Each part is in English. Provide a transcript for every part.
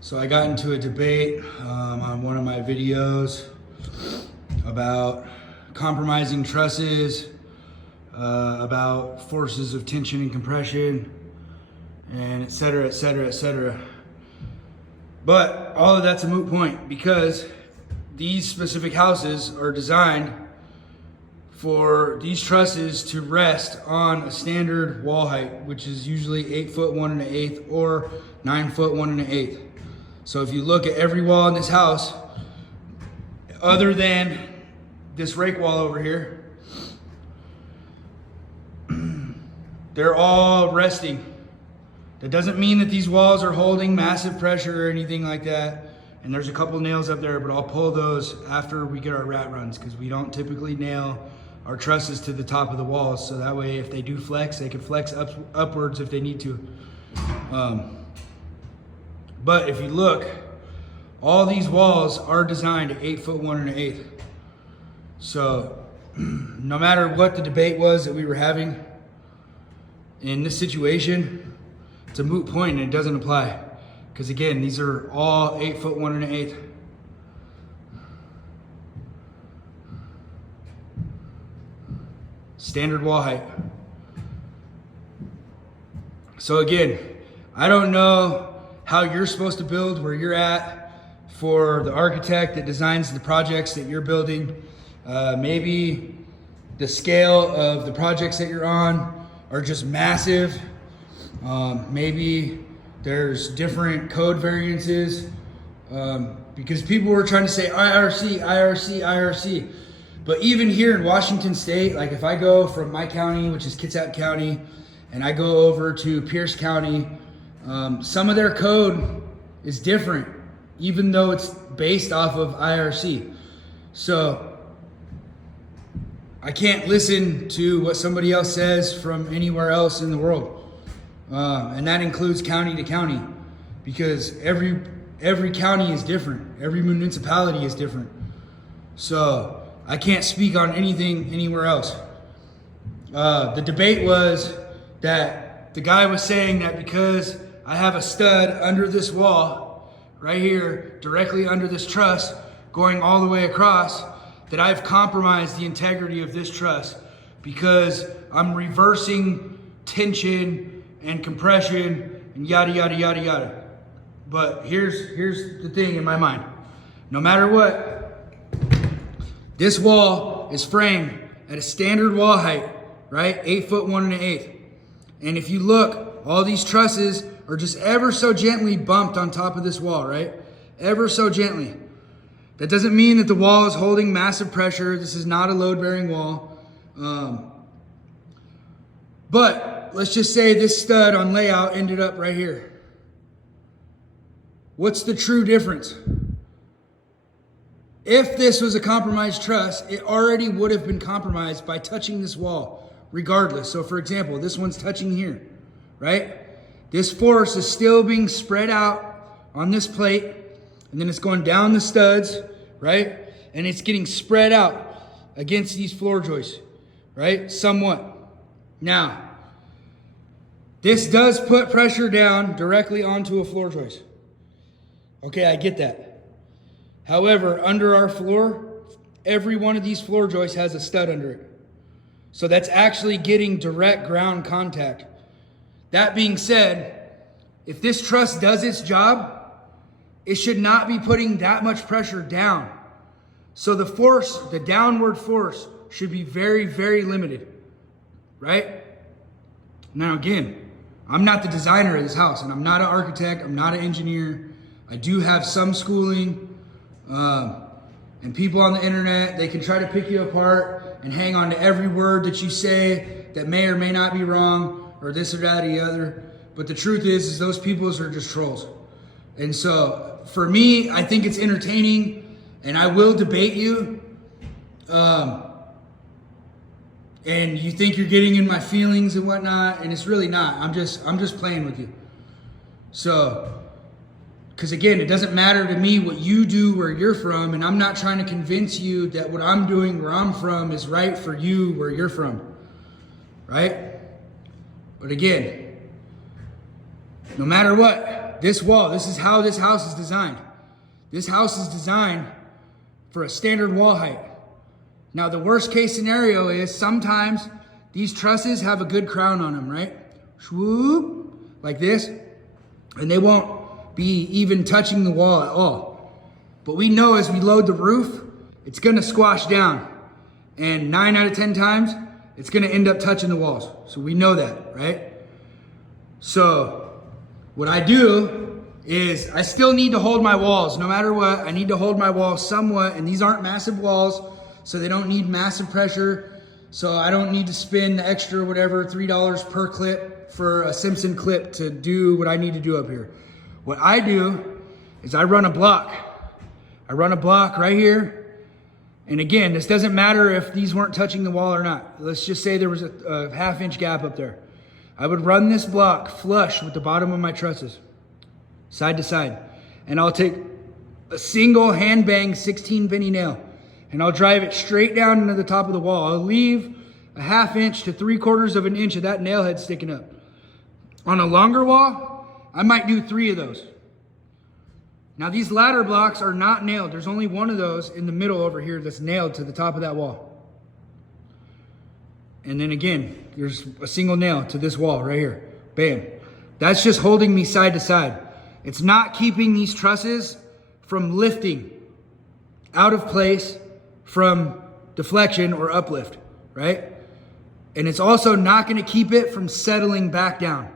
So I got into a debate on one of my videos about compromising trusses, about forces of tension and compression, and et cetera, et cetera, et cetera. But all of that's a moot point because these specific houses are designed for these trusses to rest on a standard wall height, which is usually 8 foot 1 1/8 or 9 foot 1 1/8. So if you look at every wall in this house, other than this rake wall over here, they're all resting. That doesn't mean that these walls are holding massive pressure or anything like that. And there's a couple nails up there, but I'll pull those after we get our rat runs because we don't typically nail our trusses to the top of the walls. So that way, if they do flex, they can flex upwards if they need to. But if you look, all these walls are designed at 8 foot 1 1/8. So no matter what the debate was that we were having in this situation, it's a moot point and it doesn't apply. Because again, these are all 8 foot 1 1/8. Standard wall height. So again, I don't know how you're supposed to build where you're at for the architect that designs the projects that you're building. Maybe the scale of the projects that you're on are just massive. Maybe there's different code variances because people were trying to say IRC, IRC, IRC. But even here in Washington State, like if I go from my county, which is Kitsap County, and I go over to Pierce County, some of their code is different, even though it's based off of IRC. So I can't listen to what somebody else says from anywhere else in the world. And that includes county to county because every county is different. Every municipality is different. So I can't speak on anything anywhere else. The debate was that the guy was saying that because I have a stud under this wall, right here, directly under this truss, going all the way across, that I've compromised the integrity of this truss because I'm reversing tension and compression and yada, yada, yada, yada. But here's the thing in my mind. No matter what, this wall is framed at a standard wall height, right? 8 foot 1 1/8. And if you look, all these trusses are just ever so gently bumped on top of this wall, right? Ever so gently. That doesn't mean that the wall is holding massive pressure. This is not a load-bearing wall. But let's just say this stud on layout ended up right here. What's the true difference? If this was a compromised truss, it already would have been compromised by touching this wall, regardless. So for example, this one's touching here, right? This force is still being spread out on this plate, and then it's going down the studs, right? And it's getting spread out against these floor joists, right? Somewhat. Now, this does put pressure down directly onto a floor joist. Okay, I get that. However, under our floor, every one of these floor joists has a stud under it. So that's actually getting direct ground contact. That being said, if this truss does its job, it should not be putting that much pressure down. So the force, the downward force, should be very, very limited, right? Now again, I'm not the designer of this house, and I'm not an architect, I'm not an engineer. I do have some schooling, and people on the internet, they can try to pick you apart and hang on to every word that you say that may or may not be wrong, or this or that or the other. But the truth is those people are just trolls. And so for me, I think it's entertaining, and I will debate you. And you think you're getting in my feelings and whatnot, and it's really not. I'm just playing with you. So, because again, it doesn't matter to me what you do where you're from, and I'm not trying to convince you that what I'm doing where I'm from is right for you where you're from, right? But again, no matter what, this wall, this is how this house is designed. This house is designed for a standard wall height. Now, the worst case scenario is sometimes these trusses have a good crown on them, right? Swoop, like this, and they won't be even touching the wall at all. But we know as we load the roof, it's gonna squash down. And 9 out of 10 times, it's gonna end up touching the walls. So we know that, right? So what I do is I still need to hold my walls. No matter what, I need to hold my walls somewhat. And these aren't massive walls, so they don't need massive pressure. So I don't need to spend the extra whatever, $3 per clip for a Simpson clip to do what I need to do up here. What I do is I run a block. I run a block right here. And again, this doesn't matter if these weren't touching the wall or not. Let's just say there was a 1/2 inch gap up there. I would run this block flush with the bottom of my trusses, side to side. And I'll take a single hand bang 16 penny nail and I'll drive it straight down into the top of the wall. I'll leave a 1/2 inch to 3/4 of an inch of that nail head sticking up. On a longer wall, I might do 3 of those. Now these ladder blocks are not nailed. There's only one of those in the middle over here that's nailed to the top of that wall. And then again, there's a single nail to this wall right here. Bam. That's just holding me side to side. It's not keeping these trusses from lifting out of place from deflection or uplift, right? And it's also not gonna keep it from settling back down.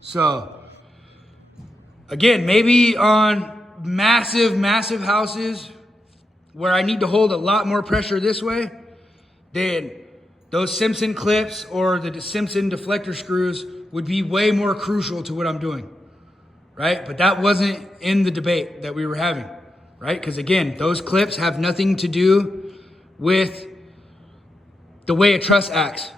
So again, maybe on massive houses where I need to hold a lot more pressure this way, then those Simpson clips or the Simpson deflector screws would be way more crucial to what I'm doing, right? But that wasn't in the debate that we were having, right? Because again, those clips have nothing to do with the way a truss acts,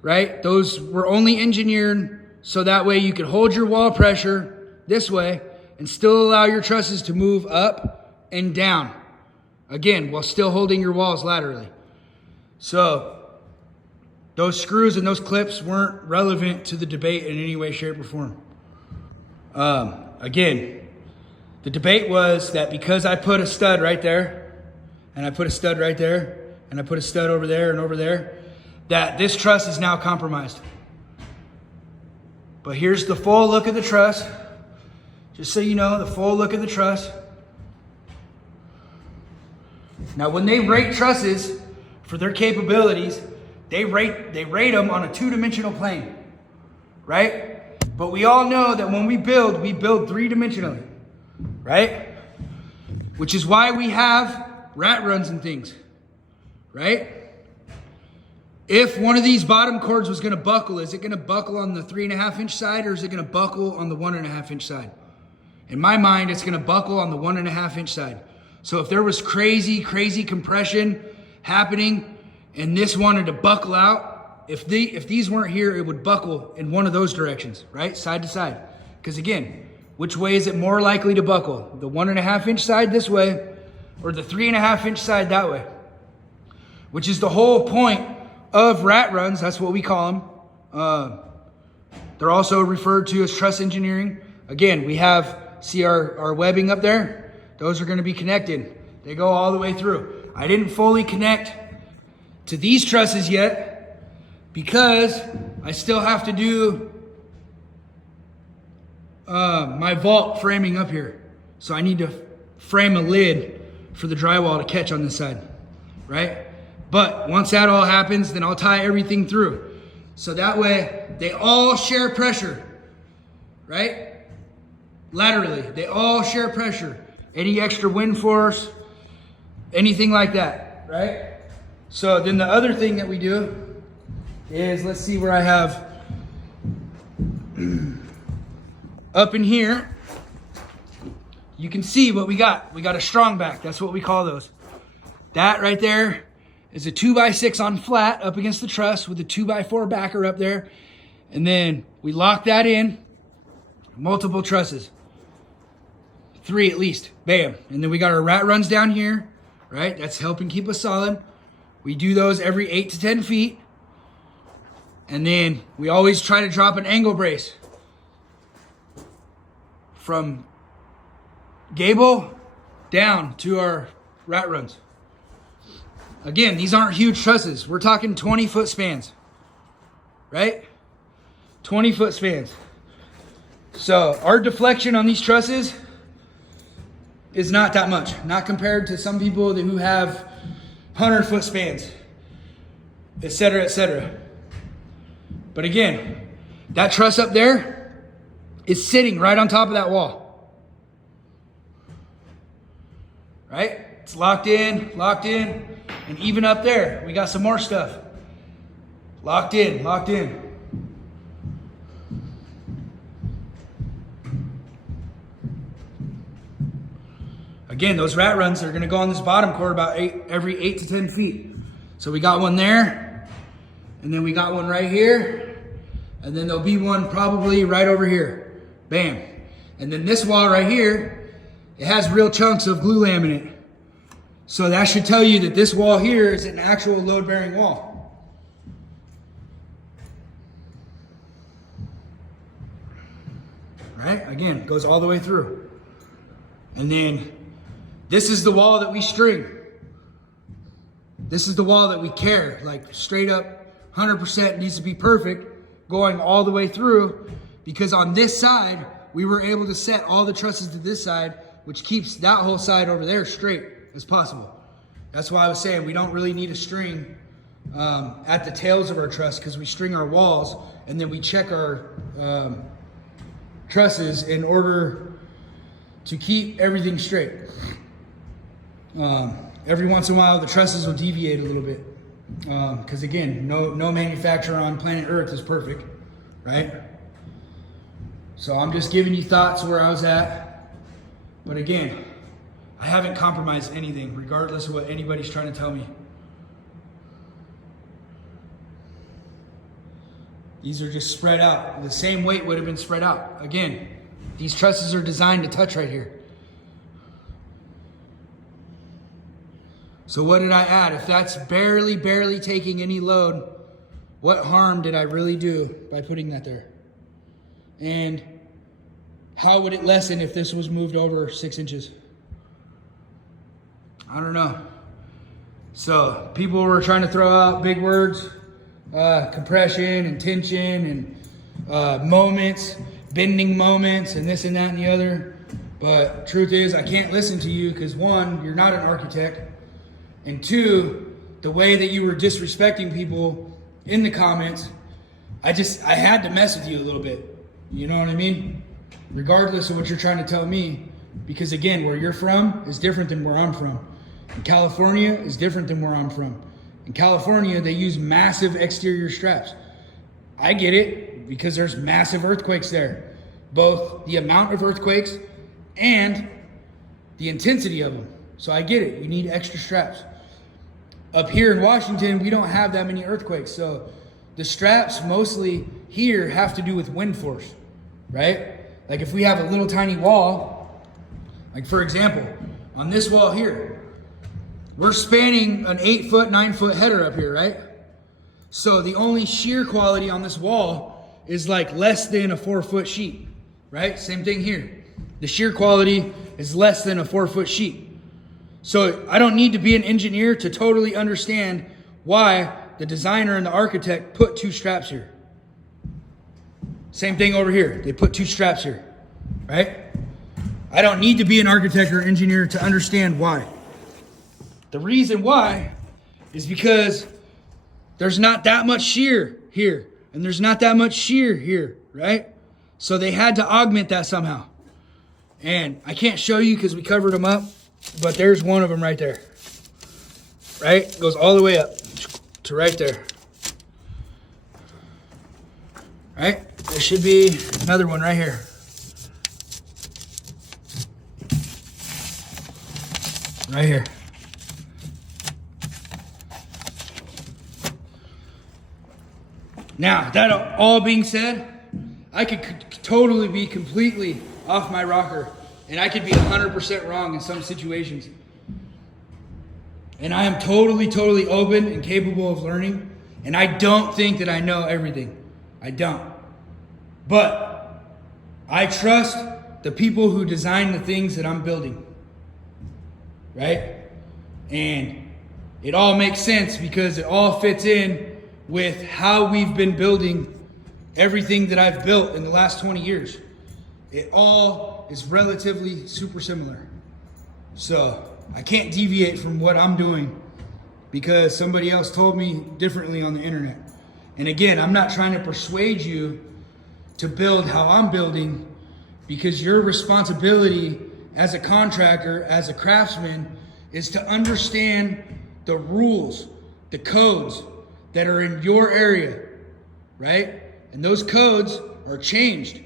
right? Those were only engineered so that way you could hold your wall pressure this way and still allow your trusses to move up and down. Again, while still holding your walls laterally. So those screws and those clips weren't relevant to the debate in any way, shape, or form. Again, the debate was that because I put a stud right there, and I put a stud right there, and I put a stud over there and over there, that this truss is now compromised. But here's the full look of the truss. Just so you know, the full look of the truss. Now, when they rate trusses for their capabilities, they rate them on a 2-dimensional plane, right? But we all know that when we build 3-dimensionally, right? Which is why we have rat runs and things, right? If one of these bottom cords was gonna buckle, is it gonna buckle on the 3.5 inch side or is it gonna buckle on the 1.5 inch side? In my mind, it's gonna buckle on the 1.5 inch side. So if there was crazy compression happening and this wanted to buckle out, if these weren't here, it would buckle in one of those directions, right? Side to side. Because again, which way is it more likely to buckle? The 1.5 inch side this way or the 3.5 inch side that way? Which is the whole point of rat runs. That's what we call them. They're also referred to as truss engineering. Again, we have, see our webbing up there? Those are gonna be connected. They go all the way through. I didn't fully connect to these trusses yet because I still have to do my vault framing up here. So I need to frame a lid for the drywall to catch on this side, right? But once that all happens, then I'll tie everything through. So that way they all share pressure, right? Laterally, they all share pressure. Any extra wind force, anything like that, right? So then the other thing that we do is, let's see where I have up in here. You can see what we got. We got a strong back. That's what we call those. That right there is a 2x6 on flat up against the truss with a 2x4 backer up there. And then we lock that in, multiple trusses. 3 at least, bam. And then we got our rat runs down here, right? That's helping keep us solid. We do those every 8 to 10 feet. And then we always try to drop an angle brace from gable down to our rat runs. Again, these aren't huge trusses. We're talking 20-foot spans, right? 20-foot spans. So our deflection on these trusses is not that much, not compared to some people who have 100-foot spans, etc., etc. But again, that truss up there is sitting right on top of that wall, right? It's locked in, and even up there, we got some more stuff. Locked in. Again, those rat runs are going to go on this bottom core about every 8 to 10 feet. So we got one there, and then we got one right here, and then there'll be one probably right over here. Bam. And then this wall right here, it has real chunks of glue laminate. So that should tell you that this wall here is an actual load-bearing wall. Right? Again, it goes all the way through. And then this is the wall that we string. This is the wall that we care, like straight up 100% needs to be perfect, going all the way through, because on this side, we were able to set all the trusses to this side, which keeps that whole side over there straight as possible. That's why I was saying we don't really need a string at the tails of our truss, because we string our walls and then we check our trusses in order to keep everything straight. Every once in a while, the trusses will deviate a little bit. Because again, no manufacturer on planet Earth is perfect, right? So I'm just giving you thoughts where I was at. But again, I haven't compromised anything, regardless of what anybody's trying to tell me. These are just spread out. The same weight would have been spread out. Again, these trusses are designed to touch right here. So what did I add? If that's barely taking any load, what harm did I really do by putting that there? And how would it lessen if this was moved over 6 inches? I don't know. So people were trying to throw out big words, compression and tension and moments, bending moments, and this and that and the other. But truth is, I can't listen to you because one, you're not an architect. And two, the way that you were disrespecting people in the comments, I had to mess with you a little bit. You know what I mean? Regardless of what you're trying to tell me, because again, where you're from is different than where I'm from. And California is different than where I'm from. In California, they use massive exterior straps. I get it because there's massive earthquakes there. Both the amount of earthquakes and the intensity of them. So I get it. You need extra straps. Up here in Washington, we don't have that many earthquakes. So the straps mostly here have to do with wind force, right? Like if we have a little tiny wall, like for example, on this wall here, we're spanning an 8-foot, 9-foot header up here, right? So the only shear quality on this wall is like less than a 4-foot sheet, right? Same thing here. The shear quality is less than a 4-foot sheet. So I don't need to be an engineer to totally understand why the designer and the architect put 2 straps here. Same thing over here. They put 2 straps here, right? I don't need to be an architect or engineer to understand why. The reason why is because there's not that much shear here, and there's not that much shear here, right? So they had to augment that somehow. And I can't show you because we covered them up, but there's one of them right there, right? It goes all the way up to right there, right? There should be another one right here. Right here. Now, that all being said, I could totally be completely off my rocker, and I could be 100% wrong in some situations. And I am totally open and capable of learning, and I don't think that I know everything. I don't. But I trust the people who design the things that I'm building, right? And it all makes sense because it all fits in with how we've been building everything that I've built in the last 20 years. It all is relatively super similar. So I can't deviate from what I'm doing because somebody else told me differently on the internet. And again, I'm not trying to persuade you to build how I'm building, because your responsibility as a contractor, as a craftsman, is to understand the rules, the codes that are in your area, right? And those codes are changed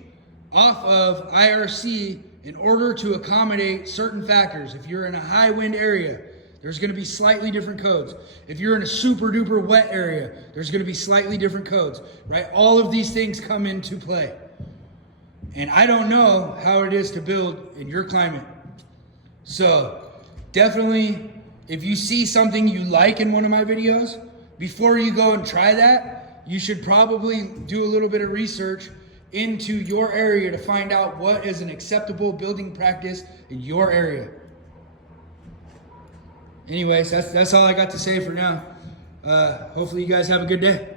off of IRC in order to accommodate certain factors. If you're in a high wind area, there's going to be slightly different codes. If you're in a super duper wet area, there's going to be slightly different codes, right? All of these things come into play. And I don't know how it is to build in your climate. So definitely, if you see something you like in one of my videos, before you go and try that, you should probably do a little bit of research into your area to find out what is an acceptable building practice in your area. Anyways, that's all I got to say for now. Hopefully you guys have a good day.